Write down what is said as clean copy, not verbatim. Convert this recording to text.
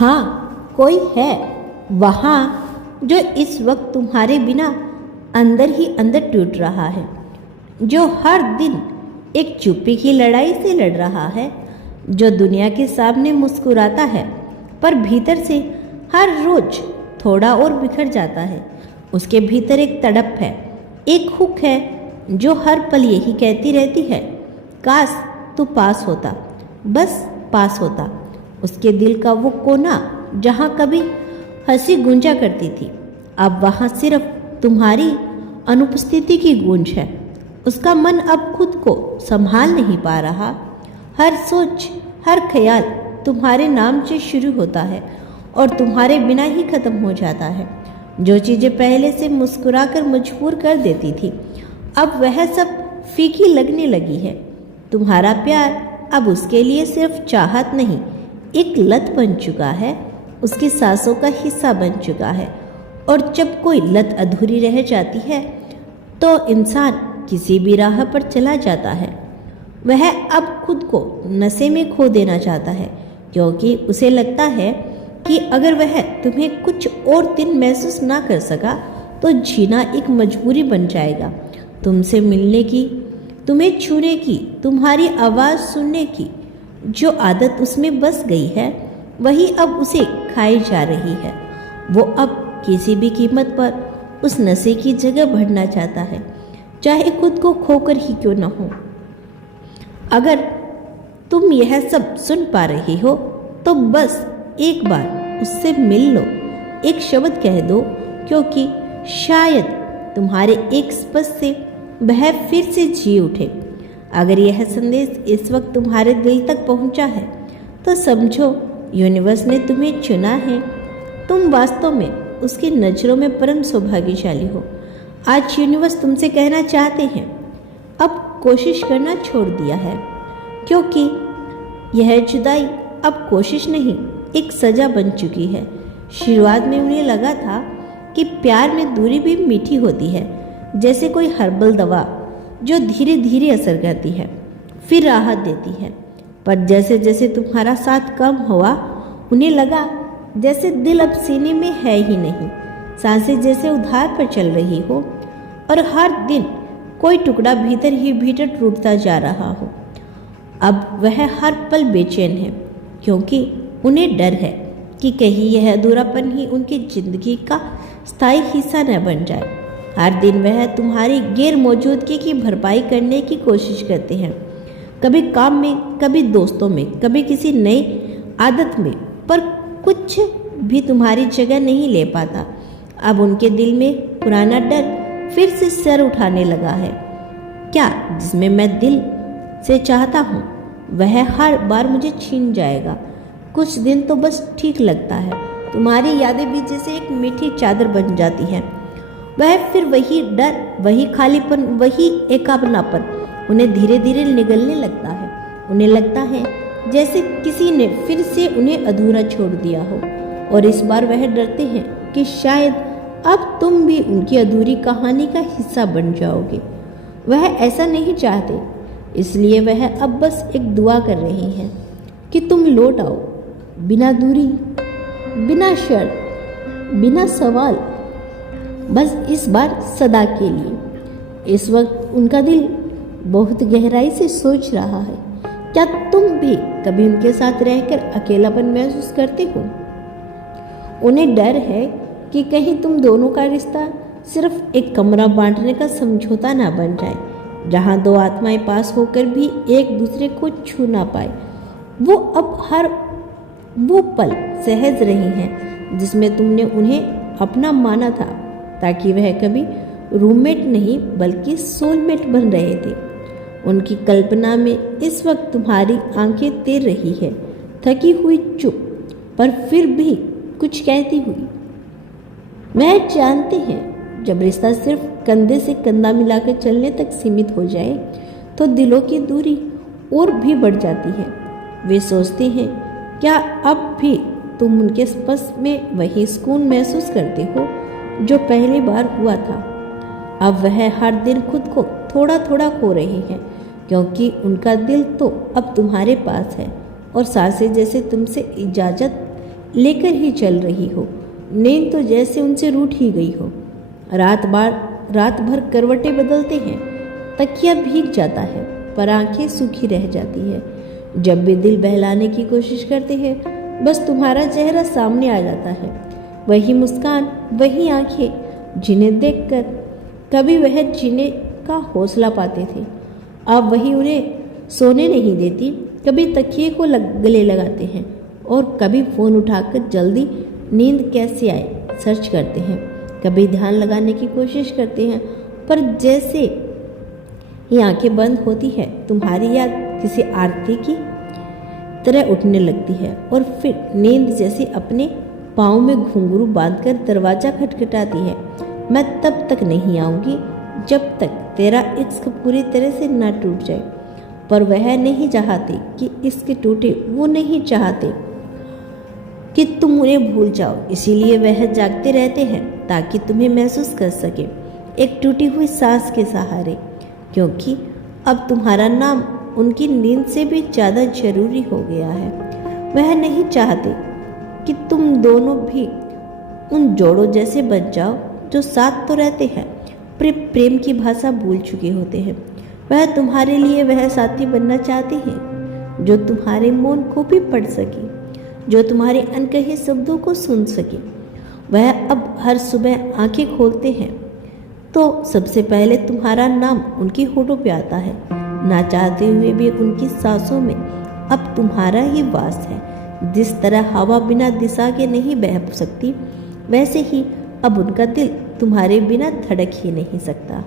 हाँ, कोई है वहाँ जो इस वक्त तुम्हारे बिना अंदर ही अंदर टूट रहा है, जो हर दिन एक चुप्पी की लड़ाई से लड़ रहा है, जो दुनिया के सामने मुस्कुराता है पर भीतर से हर रोज थोड़ा और बिखर जाता है। उसके भीतर एक तड़प है, एक हुक है जो हर पल यही कहती रहती है, काश तू पास होता, बस पास होता। उसके दिल का वो कोना जहाँ कभी हंसी गूंजा करती थी, अब वहाँ सिर्फ तुम्हारी अनुपस्थिति की गूंज है। उसका मन अब खुद को संभाल नहीं पा रहा। हर सोच, हर ख्याल तुम्हारे नाम से शुरू होता है और तुम्हारे बिना ही खत्म हो जाता है। जो चीज़ें पहले से मुस्कुराकर मजबूर कर देती थी, अब वह सब फीकी लगने लगी है। तुम्हारा प्यार अब उसके लिए सिर्फ चाहत नहीं, एक लत बन चुका है, उसकी सांसों का हिस्सा बन चुका है। और जब कोई लत अधूरी रह जाती है तो इंसान किसी भी राह पर चला जाता है। वह अब खुद को नशे में खो देना चाहता है, क्योंकि उसे लगता है कि अगर वह तुम्हें कुछ और दिन महसूस ना कर सका तो जीना एक मजबूरी बन जाएगा। तुमसे मिलने की, तुम्हें छूने की, तुम्हारी आवाज़ सुनने की जो आदत उसमें बस गई है, वही अब उसे खाई जा रही है। वो अब किसी भी कीमत पर उस नशे की जगह बढ़ना चाहता है, चाहे खुद को खोकर ही क्यों न हो। अगर तुम यह सब सुन पा रही हो तो बस एक बार उससे मिल लो, एक शब्द कह दो, क्योंकि शायद तुम्हारे एक स्पर्श से वह फिर से जी उठे। अगर यह संदेश इस वक्त तुम्हारे दिल तक पहुंचा है तो समझो यूनिवर्स ने तुम्हें चुना है। तुम वास्तव में उसकी नज़रों में परम सौभाग्यशाली हो। आज यूनिवर्स तुमसे कहना चाहते हैं, अब कोशिश करना छोड़ दिया है, क्योंकि यह जुदाई अब कोशिश नहीं, एक सज़ा बन चुकी है। शुरुआत में उन्हें लगा था कि प्यार में दूरी भी मीठी होती है, जैसे कोई हर्बल दवा जो धीरे धीरे असर करती है, फिर राहत देती है। पर जैसे जैसे तुम्हारा साथ कम हुआ, उन्हें लगा जैसे दिल अब सीने में है ही नहीं, सांसें जैसे उधार पर चल रही हो और हर दिन कोई टुकड़ा भीतर ही भीतर टूटता जा रहा हो। अब वह हर पल बेचैन है, क्योंकि उन्हें डर है कि कहीं यह अधूरापन ही उनकी जिंदगी का स्थायी हिस्सा न बन जाए। हर दिन वह तुम्हारी गैर मौजूदगी की भरपाई करने की कोशिश करते हैं, कभी काम में, कभी दोस्तों में, कभी किसी नई आदत में, पर कुछ भी तुम्हारी जगह नहीं ले पाता। अब उनके दिल में पुराना डर फिर से सर उठाने लगा है। क्या जिसमें मैं दिल से चाहता हूँ वह हर बार मुझे छीन जाएगा। कुछ दिन तो बस ठीक लगता है, तुम्हारी यादें भी जैसे एक मीठी चादर बन जाती हैं। वह फिर वही डर, वही खालीपन, वही एकापनापन उन्हें धीरे धीरे निगलने लगता है। उन्हें लगता है जैसे किसी ने फिर से उन्हें अधूरा छोड़ दिया हो, और इस बार वह डरते हैं कि शायद अब तुम भी उनकी अधूरी कहानी का हिस्सा बन जाओगे। वह ऐसा नहीं चाहते, इसलिए वह अब बस एक दुआ कर रहे हैं कि तुम लौट आओ, बिना दूरी, बिना शर्त, बिना सवाल, बस इस बार सदा के लिए। इस वक्त उनका दिल बहुत गहराई से सोच रहा है, क्या तुम भी कभी उनके साथ रहकर अकेलापन महसूस करते हो? उन्हें डर है कि कहीं तुम दोनों का रिश्ता सिर्फ एक कमरा बांटने का समझौता ना बन जाए, जहां दो आत्माएं पास होकर भी एक दूसरे को छू ना पाए। वो अब हर वो पल सहज रही हैं जिसमें तुमने उन्हें अपना माना था, ताकि वह कभी रूममेट नहीं बल्कि सोलमेट बन रहे थे। उनकी कल्पना में इस वक्त तुम्हारी आंखें तैर रही है, थकी हुई, चुप, पर फिर भी कुछ कहती हुई। वह जानते हैं जब रिश्ता सिर्फ कंधे से कंधा मिलाकर चलने तक सीमित हो जाए तो दिलों की दूरी और भी बढ़ जाती है। वे सोचते हैं, क्या अब भी तुम उनके स्पर्श में वही सुकून महसूस करते हो जो पहली बार हुआ था? अब वह हर दिन खुद को थोड़ा थोड़ा खो रहे हैं, क्योंकि उनका दिल तो अब तुम्हारे पास है और सांसें जैसे तुमसे इजाज़त लेकर ही चल रही हो। नींद तो जैसे उनसे रूठ ही गई हो। रात भर करवटें बदलते हैं, तकिया भीग जाता है पर आंखें सूखी रह जाती है। जब भी दिल बहलाने की कोशिश करते हैं बस तुम्हारा चेहरा सामने आ जाता है। वही मुस्कान, वही आंखें जिन्हें देखकर कभी वह जीने का हौसला पाते थे, अब वही उन्हें सोने नहीं देती। कभी तकिए को गले लगाते हैं और कभी फ़ोन उठाकर जल्दी नींद कैसे आए सर्च करते हैं। कभी ध्यान लगाने की कोशिश करते हैं पर जैसे ही आंखें बंद होती है तुम्हारी याद किसी आरती की तरह उठने लगती है और फिर नींद जैसे अपने पाँव में घुंघरू बांधकर दरवाज़ा खटखटाती है। मैं तब तक नहीं आऊँगी जब तक तेरा इश्क पूरी तरह से ना टूट जाए। पर वह नहीं चाहते कि इश्क टूटे, वो नहीं चाहते कि तुम उन्हें भूल जाओ, इसीलिए वह जागते रहते हैं ताकि तुम्हें महसूस कर सके एक टूटी हुई सांस के सहारे। क्योंकि अब तुम्हारा नाम उनकी नींद से भी ज़्यादा जरूरी हो गया है। वह नहीं चाहते कि तुम दोनों भी उन जोड़ों जैसे बन जाओ जो साथ तो रहते हैं पर प्रेम की भाषा भूल चुके होते हैं। वह तुम्हारे लिए वह साथी बनना चाहते हैं जो तुम्हारे मौन को भी पढ़ सके, जो तुम्हारे अनकहे शब्दों को सुन सके। वह अब हर सुबह आंखें खोलते हैं तो सबसे पहले तुम्हारा नाम उनकी होठों पे आता है। ना चाहते हुए भी उनकी सांसों में अब तुम्हारा ही वास है। जिस तरह हवा बिना दिशा के नहीं बह सकती, वैसे ही अब उनका दिल तुम्हारे बिना धड़क ही नहीं सकता।